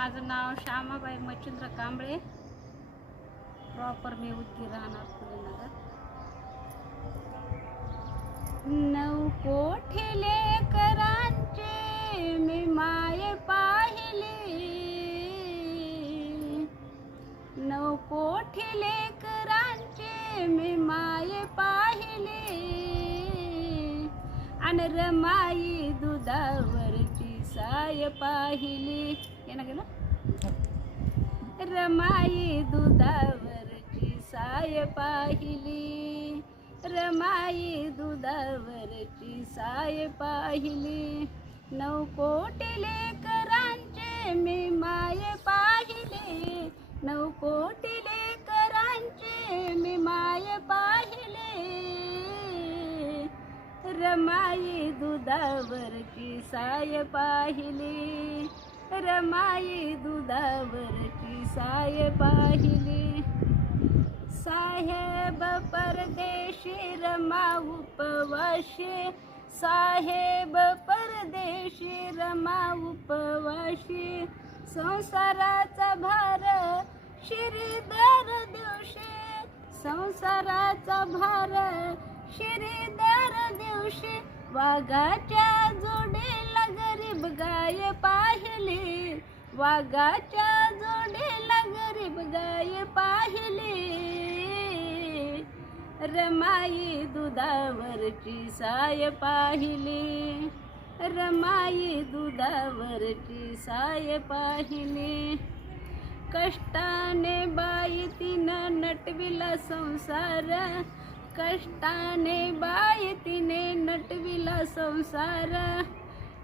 माझं नाव श्यामाबाई मच्छिंद्र कांबळे. प्रॉपर मी उद्गी राहणार पुणेनगर नऊ कोठी लेकरांचे मी माय पाहिले. नऊ कोठी लेकरांचे मी माय पाहिले. आणि रमाई दुधावर काय पाहिली. येणं गेलं? रमाई दुधावरची साय पाहिली. रमाई दुधावरची साय पाहिली. नऊ कोटी लेकरांचे मी माय पाहिले. नऊ कोटी रमाई दुधावरची साय पाहिली. रमाई दुधावरची साय पाहिली. साहेब परदेशी रमा उपवाशी साहेब परदेशी रमा उपवाशी संसाराचा भार श्रीधर दिवशी. संसाराचा भार श्रीधर दिवशी वाघाच्या जोडीला गरीब गाय पाहिले. वाघाच्या जोडीला गरीब गाय पाहिले. रमाई दुधावरची साय पाहिली. रमाई दुधावरची साय पाहिली. कष्टाने बाई तिनं नटविला संसार. कष्टाने बाय तिने नटविला संसार.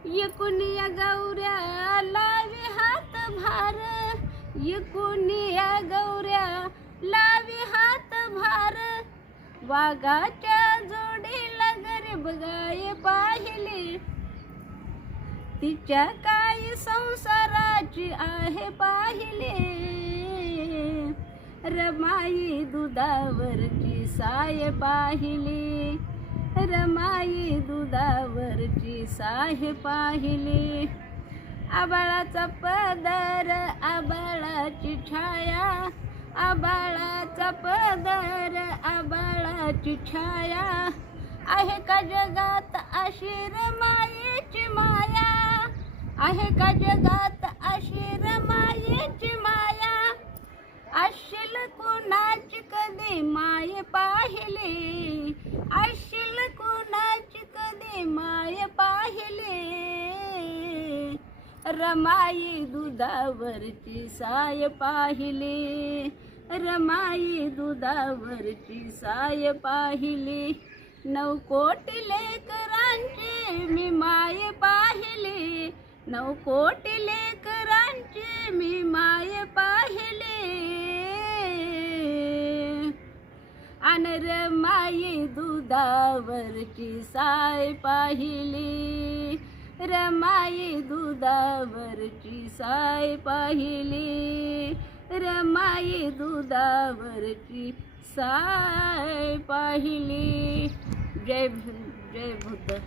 युकुनिया गौऱ्या लावी हात भार. यकुनिया गौऱ्या लावी हात भार. वाघाच्या जोडीला गरीब गाय पाहिले. तिच्या काय संसाराची आहे पाहिले. रमाई दुधावरची साय पाहिली. रमाई दुधावरची साय पाहिली. आबाळाचा पदर आबाळाची छाया. आबाळाचा पदर आबाळाची छाया. आहे का जगात अशी रमाईची माया? आहे का जगात कुणाची कधी माय पाहिले? आशील कुणाची कधी माय पाहिले? रमाई दुधावरची साय पाहिले. रमाई दुधावरची साय पाहिले. नऊ कोटी लेकरांची मी माय पाहिले. नऊ कोटी लेकरांची मी माय पाहिले. अनर माई दुधावरची साय पाहिली. रमाई दुधावरची साय पाहिली. रमाई दुधावरची साय पाहिली. जय भू- जय बुद्ध.